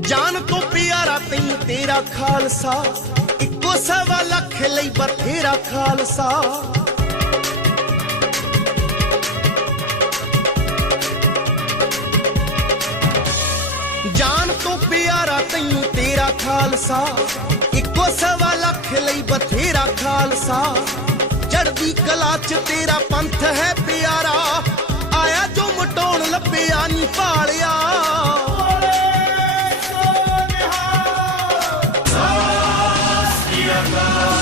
ਜਾਨ ਤੋਂ ਪਿਆਰਾ ਤੈਨੂੰ ਤੇਰਾ ਖਾਲਸਾ, ਇੱਕੋ ਸਵਾ ਲੱਖ ਲਈ ਬਥੇਰਾ ਖਾਲਸਾ। ਜਾਨ ਤੋਂ ਪਿਆਰਾ ਤੈਨੂੰ ਤੇਰਾ ਖਾਲਸਾ ਖਾਲਸਾ, ਚੜ੍ਹਦੀ ਕਲਾ ਚ ਤੇਰਾ ਪੰਥ ਹੈ ਪਿਆਰਾ। ਆਇਆ ਜੋ ਮਟਾਉਣ ਲੱਭਿਆ ਨੀ ਪਾਲਿਆ ਸੋਨੇ ਸਾਸ ਕੀ ਅਕਾਲ।